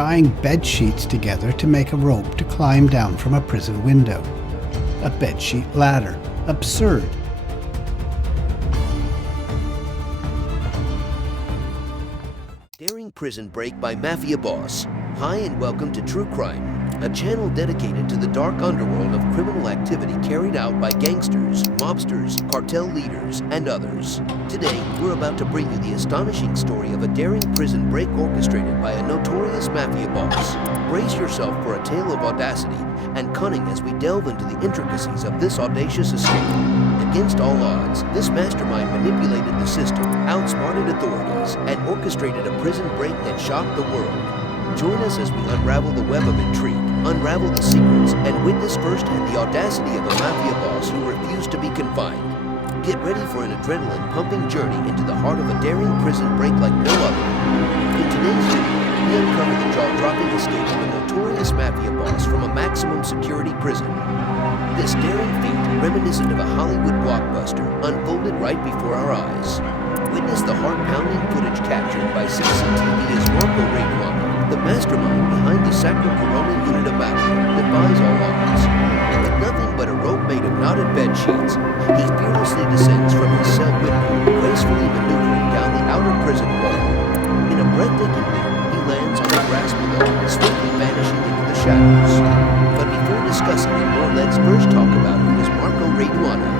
tying bed sheets together to make a rope to climb down from a prison window. A bedsheet ladder. Absurd. Daring prison break by Mafia boss. Hi and welcome to True Crime, a channel dedicated to the dark underworld of criminal activity carried out by gangsters, mobsters, cartel leaders, and others. Today, we're about to bring you the astonishing story of a daring prison break orchestrated by a notorious Mafia boss. Brace yourself for a tale of audacity and cunning as we delve into the intricacies of this audacious escape. Against all odds, this mastermind manipulated the system, outsmarted authorities, and orchestrated a prison break that shocked the world. Join us as we unravel the web of intrigue, unravel the secrets, and witness firsthand the audacity of a Mafia boss who refused to be confined. Get ready for an adrenaline-pumping journey into the heart of a daring prison break like no other. In today's video, we uncover the jaw-dropping escape of a notorious Mafia boss from a maximum security prison. This daring feat, reminiscent of a Hollywood blockbuster, unfolded right before our eyes. Witness the heart-pounding footage captured by CCTV as Raduano, the mastermind behind the Sacra Corona Unita Mafia, defies all odds. With nothing but a rope made of knotted bed sheets, he fearlessly descends from his cell window, gracefully maneuvering down the outer prison wall. In a breathtaking leap, he lands on the grass below, swiftly vanishing into the shadows. But before discussing it more, let's first talk about who is Raduano.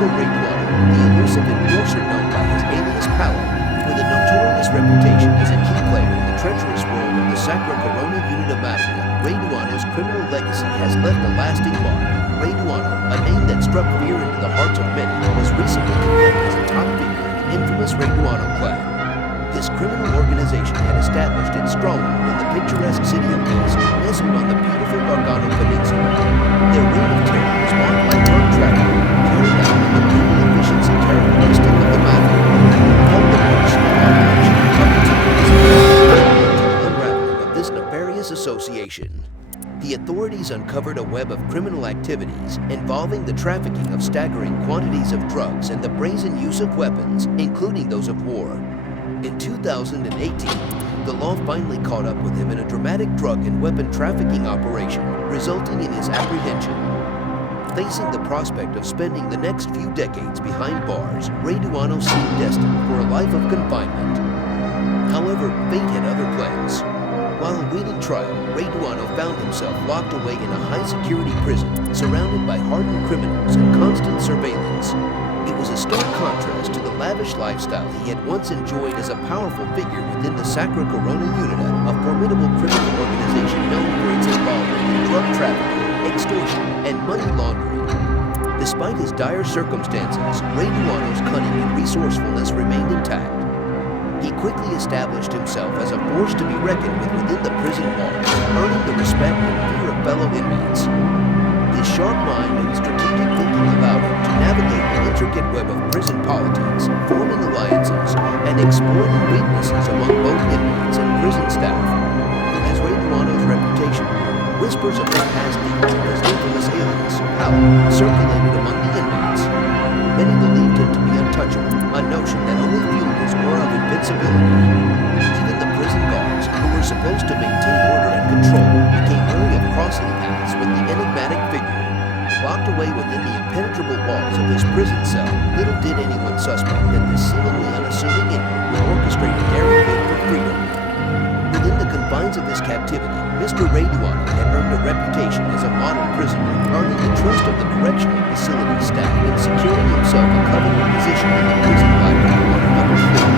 Raduano, the elusive enforcer known by his alias Pablo, with a notorious reputation as a key player in the treacherous world of the Sacra Corona Unita Mafia. Raduano's criminal legacy has left a lasting mark. Raduano, a name that struck fear into the hearts of many, was recently condemned as a top figure in the infamous Raduano clan. This criminal organization had established its stronghold in the picturesque city of East, nestled on the beautiful Raduano Peninsula. Their reign of terror was marked by drug trafficking, carried out with the brutal efficiency characteristic of the Mafia. The unraveling of this nefarious association. The authorities uncovered a web of criminal activities involving the trafficking of staggering quantities of drugs and the brazen use of weapons, including those of war. In 2018, the law finally caught up with him in a dramatic drug and weapon trafficking operation, resulting in his apprehension. Facing the prospect of spending the next few decades behind bars, Raduano seemed destined for a life of confinement. However, fate had other plans. While awaiting trial, Raduano found himself locked away in a high-security prison, surrounded by hardened criminals and constant surveillance. It was a stark contrast to the lavish lifestyle he had once enjoyed as a powerful figure within the Sacra Corona Unita, a formidable criminal organization known for its involvement in drug trafficking, extortion, and money laundering. Despite his dire circumstances, Raduano's cunning and resourcefulness remained intact. He quickly established himself as a force to be reckoned with within the prison walls, earning the respect and fear of fellow inmates. His sharp mind and strategic thinking allowed him to navigate the intricate web of prison politics, forming alliances, and exploiting weaknesses among both inmates and prison staff. As Raduano's reputation grew, whispers of his past deeds and his infamous alias, Pablo, circulated among the inmates. Many believed him to be untouchable, a notion that only fueled his aura of invincibility. Even the prison guards, who were supposed to maintain order and control, became wary of crossing paths with the enigmatic figure. Locked away within the impenetrable walls of his prison cell, little did anyone suspect that this seemingly unassuming inmate would orchestrate a daring bid for freedom. Within the confines of his captivity, Mr. Raduano had earned a reputation as a model prisoner, earning the trust of the correctional facility staff and securing himself a coveted position in the prison library on an upper floor.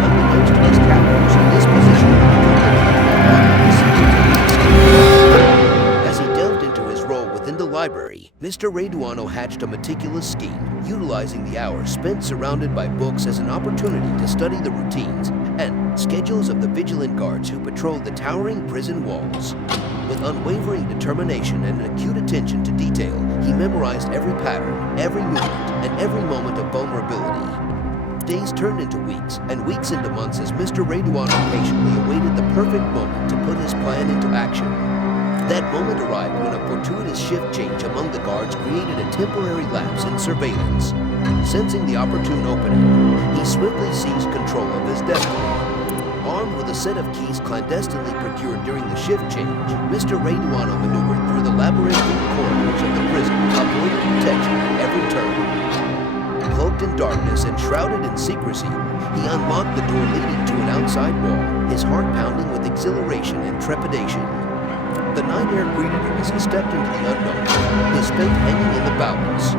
Unbeknownst to his captors, this position would become the key to unlocking the secrets of his escape. As he delved into his role within the library, Mr. Raduano hatched a meticulous scheme, utilizing the hours spent surrounded by books as an opportunity to study the routines and schedules of the vigilant guards who patrolled the towering prison walls. With unwavering determination and an acute attention to detail, he memorized every pattern, every movement, and every moment of vulnerability. Days turned into weeks, and weeks into months as Mr. Raduano patiently awaited the perfect moment to put his plan into action. That moment arrived when a fortuitous shift change among the guards created a temporary lapse in surveillance. Sensing the opportune opening, he swiftly seized control of his destiny. Armed with a set of keys clandestinely procured during the shift change, Mr. Raduano maneuvered through the labyrinthine corridors of the prison, avoiding detection at every turn. Cloaked in darkness and shrouded in secrecy, he unlocked the door leading to an outside wall, his heart pounding with exhilaration and trepidation. The night air greeted him as he stepped into the unknown, his fate hanging in the balance.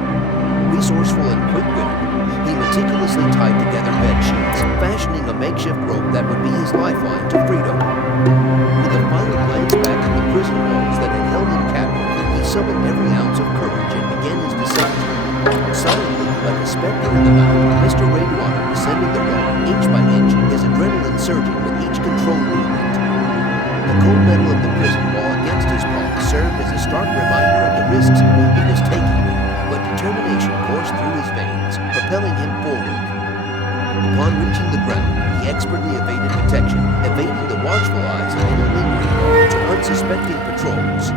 Resourceful and quick-witted, he meticulously tied together bed sheets, fashioning a makeshift rope that would be his lifeline to freedom. With a final glance back at the prison walls that had held him captive, he summoned every ounce of courage and began his descent. Silently, like a specter in the night, Mr. Raduano descended the road, inch by inch, his adrenaline surging with each controlled movement. The cold metal of the prison wall against his palm served as a stark reminder of the risks he was taking, but determination coursed through his veins, propelling him forward. Upon reaching the ground, he expertly evaded detection, evading the watchful eyes of any lingering guards or unsuspecting patrols.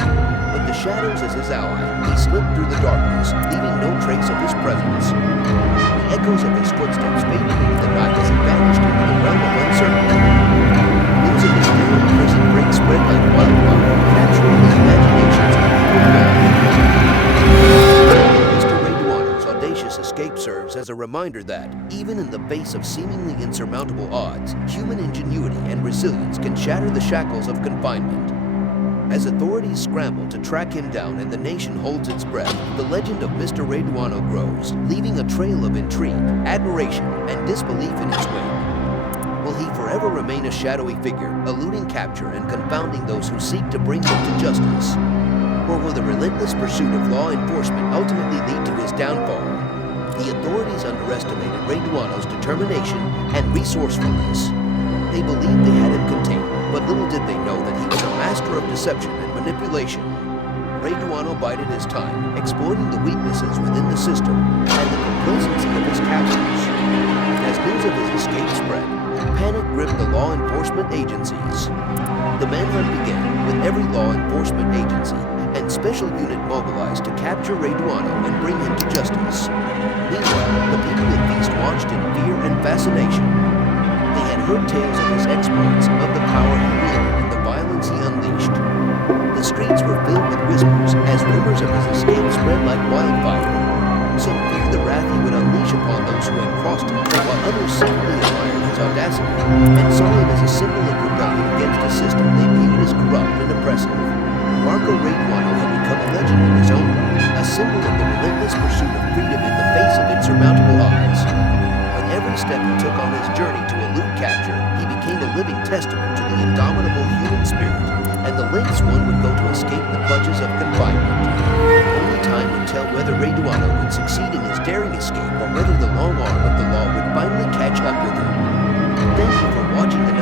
With the shadows as his ally, he slipped through the darkness, leaving no trace of his presence. The echoes of his footsteps faded into the night as he vanished into the realm of uncertainty. News of his day in prison break spread like wildfire, capturing the imaginations of people around. Mr. Raduano's audacious escape serves as a reminder that, even in the face of seemingly insurmountable odds, human ingenuity and resilience can shatter the shackles of confinement. As authorities scramble to track him down and the nation holds its breath, the legend of Mr. Raduano grows, leaving a trail of intrigue, admiration, and disbelief in its wake. Will he forever remain a shadowy figure, eluding capture and confounding those who seek to bring him to justice? Or will the relentless pursuit of law enforcement ultimately lead to his downfall? The authorities underestimated Raduano's determination and resourcefulness. They believed they had him contained, but little did they know that he was a master of deception and manipulation. Raduano bided his time, exploiting the weaknesses within the system and the complacency of his captors. As news of his escape spread, panic gripped the law enforcement agencies. The manhunt began with every law enforcement agency and special unit mobilized to capture Raduano and bring him to justice. Meanwhile, the people of Feast watched in fear and fascination. They had heard tales of his exploits, of the power he wielded and the violence he unleashed. The streets were filled with whispers as rumors of his escape spread like wildfire. Some feared the wrath he would unleash upon those who had crossed him, while others secretly admired his audacity and saw him as a symbol of rebellion against a system they viewed as corrupt and oppressive. Marco Raduano had become a legend in his own right, a symbol of the relentless pursuit of freedom in the face of insurmountable odds. With every step he took on his journey to elude capture, he became a living testament to the indomitable human spirit and the lengths one would go to escape the clutches of confinement. Only time would tell whether Raduano would succeed in his daring escape or whether the long arm of the law would finally catch up with him. Thank you for watching the